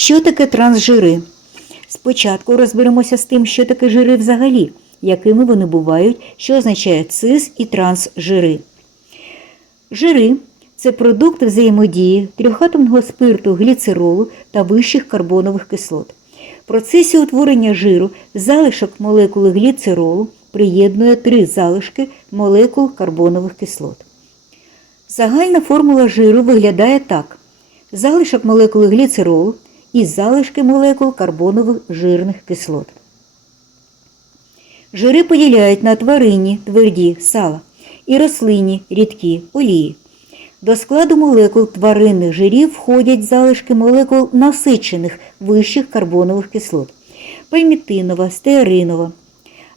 Що таке трансжири? Спочатку розберемося з тим, що таке жири взагалі, якими вони бувають, що означає цис і трансжири. Жири це продукти взаємодії трьохатомного спирту гліцеролу та вищих карбонових кислот. В процесі утворення жиру залишок молекули гліцеролу приєднує три залишки молекул карбонових кислот. Загальна формула жиру виглядає так: залишок молекули гліцеролу і залишки молекул карбонових жирних кислот. Жири поділяють на тваринні тверді сала і рослинні рідкі олії. До складу молекул тваринних жирів входять залишки молекул насичених вищих карбонових кислот пальмітинова, стеаринова.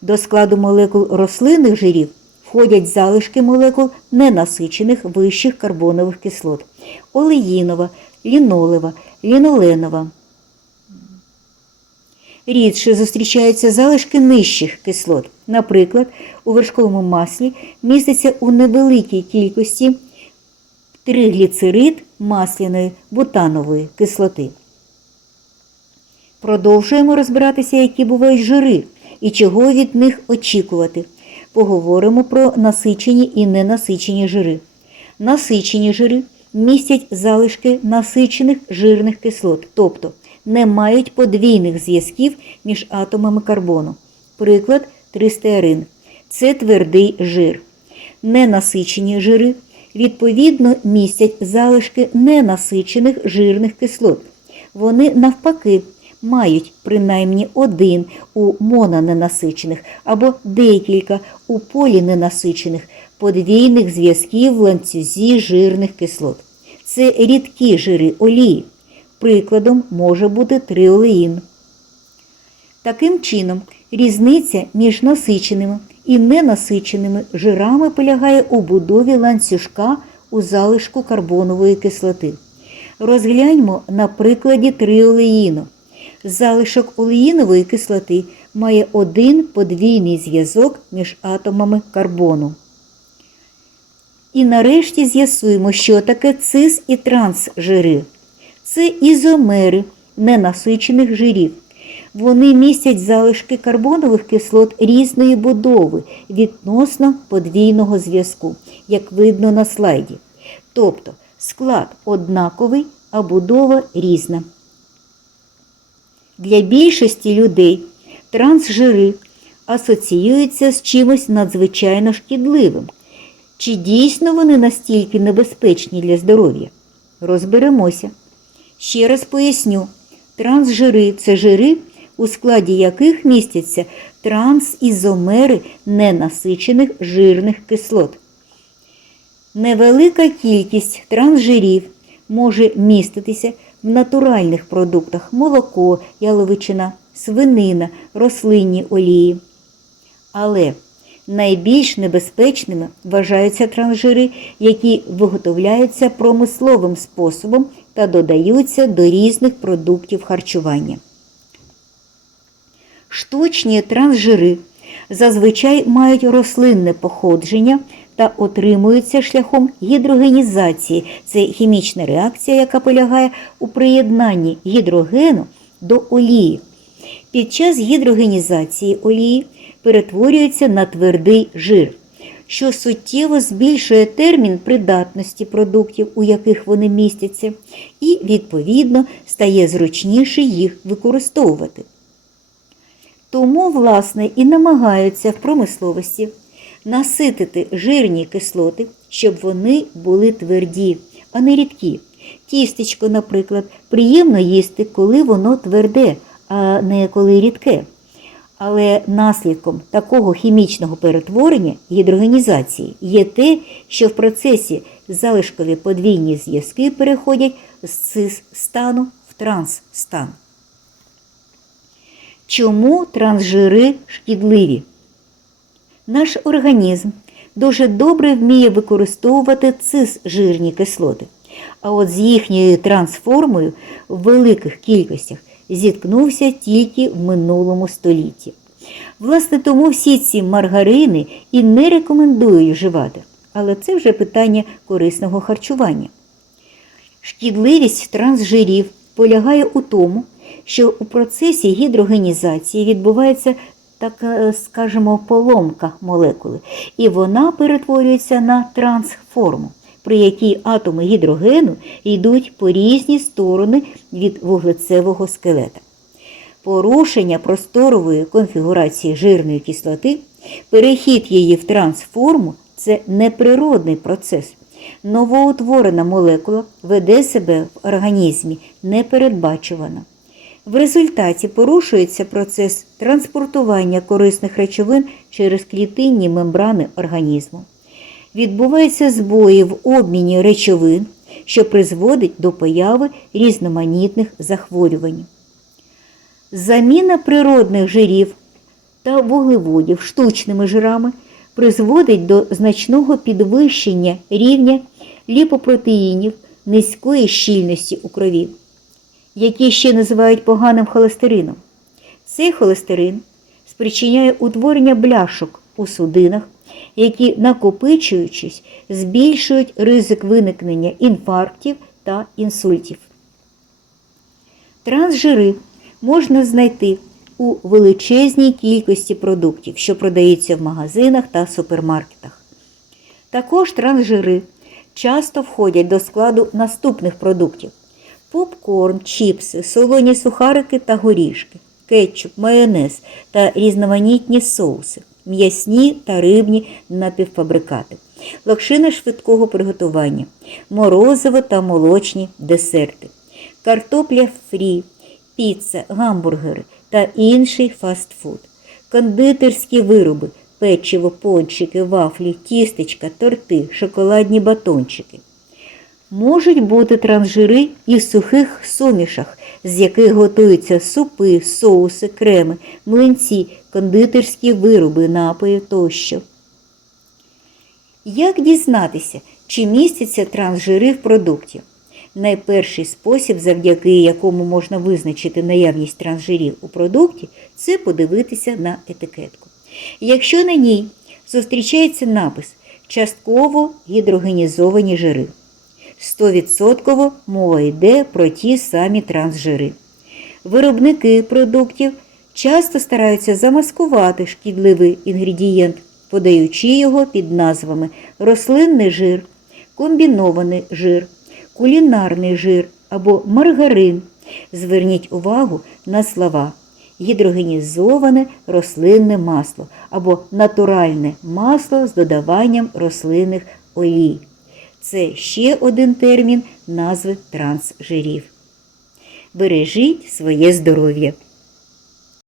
До складу молекул рослинних жирів входять залишки молекул ненасичених вищих карбонових кислот олеїнова, лінолева, ліноленова. Рідше зустрічаються залишки нижчих кислот. Наприклад, у вершковому маслі міститься у невеликій кількості тригліцерид масляної бутанової кислоти. Продовжуємо розбиратися, які бувають жири і чого від них очікувати. Поговоримо про насичені і ненасичені жири. Насичені жири містять залишки насичених жирних кислот, тобто не мають подвійних зв'язків між атомами карбону. Приклад тристеарин. Це твердий жир. Ненасичені жири відповідно містять залишки ненасичених жирних кислот. Вони навпаки мають принаймні один у мононенасичених або декілька у поліненасичених подвійних зв'язків в ланцюзі жирних кислот. Це рідкі жири олії. Прикладом може бути триолеїн. Таким чином, різниця між насиченими і ненасиченими жирами полягає у будові ланцюжка у залишку карбонової кислоти. Розгляньмо на прикладі триолеїну. Залишок олеїнової кислоти має один подвійний зв'язок між атомами карбону. І нарешті з'ясуємо, що таке цис і трансжири. Це ізомери ненасичених жирів. Вони містять залишки карбонових кислот різної будови відносно подвійного зв'язку, як видно на слайді. Тобто склад однаковий, а будова різна. Для більшості людей трансжири асоціюються з чимось надзвичайно шкідливим. Чи дійсно вони настільки небезпечні для здоров'я? Розберемося. Ще раз поясню: трансжири це жири, у складі яких містяться трансізомери ненасичених жирних кислот. Невелика кількість трансжирів може міститися в натуральних продуктах молоко, яловичина, свинина, рослинні олії. Але найбільш небезпечними вважаються трансжири, які виготовляються промисловим способом та додаються до різних продуктів харчування. Штучні трансжири зазвичай мають рослинне походження та отримуються шляхом гідрогенізації. Це хімічна реакція, яка полягає у приєднанні гідрогену до олії. Під час гідрогенізації олії перетворюється на твердий жир, що суттєво збільшує термін придатності продуктів, у яких вони містяться, і, відповідно, стає зручніше їх використовувати. Тому, власне, і намагаються в промисловості наситити жирні кислоти, щоб вони були тверді, а не рідкі. Тістечко, наприклад, приємно їсти, коли воно тверде, а не коли рідке. Але наслідком такого хімічного перетворення гідрогенізації є те, що в процесі залишкові подвійні зв'язки переходять з цис-стану в транс-стан. Чому трансжири шкідливі? Наш організм дуже добре вміє використовувати цисжирні кислоти, а от з їхньою трансформою в великих кількостях зіткнувся тільки в минулому столітті. Власне, тому всі ці маргарини і не рекомендують вживати, але це вже питання корисного харчування. Шкідливість трансжирів полягає у тому, що у процесі гідрогенізації відбувається така, скажімо, поломка молекули, і вона перетворюється на трансформу, при якій атоми гідрогену йдуть по різні сторони від вуглецевого скелета. Порушення просторової конфігурації жирної кислоти, перехід її в трансформу це неприродний процес. Новоутворена молекула веде себе в організмі непередбачувано. В результаті порушується процес транспортування корисних речовин через клітинні мембрани організму. Відбуваються збої в обміні речовин, що призводить до появи різноманітних захворювань. Заміна природних жирів та вуглеводів штучними жирами призводить до значного підвищення рівня ліпопротеїнів низької щільності у крові, які ще називають поганим холестерином. Цей холестерин спричиняє утворення бляшок у судинах, які, накопичуючись, збільшують ризик виникнення інфарктів та інсультів. Трансжири можна знайти у величезній кількості продуктів, що продаються в магазинах та супермаркетах. Також трансжири часто входять до складу наступних продуктів: попкорн, чіпси, солоні сухарики та горішки, кетчуп, майонез та різноманітні соуси, м'ясні та рибні напівфабрикати, локшина швидкого приготування, морозиво та молочні десерти, картопля фрі, піца, гамбургери та інший фастфуд, кондитерські вироби, печиво, пончики, вафлі, тістечка, торти, шоколадні батончики. Можуть бути трансжири і в сухих сумішах, з яких готуються супи, соуси, креми, млинці, кондитерські вироби, напої тощо. Як дізнатися, чи містяться трансжири в продукті? Найперший спосіб, завдяки якому можна визначити наявність трансжирів у продукті, це подивитися на етикетку. Якщо на ній зустрічається напис частково гідрогенізовані жири, 100% мова йде про ті самі трансжири. Виробники продуктів часто стараються замаскувати шкідливий інгредієнт, подаючи його під назвами рослинний жир, комбінований жир, кулінарний жир або маргарин. Зверніть увагу на слова гідрогенізоване рослинне масло або натуральне масло з додаванням рослинних олій. Це ще один термін назви трансжирів. Бережіть своє здоров'я!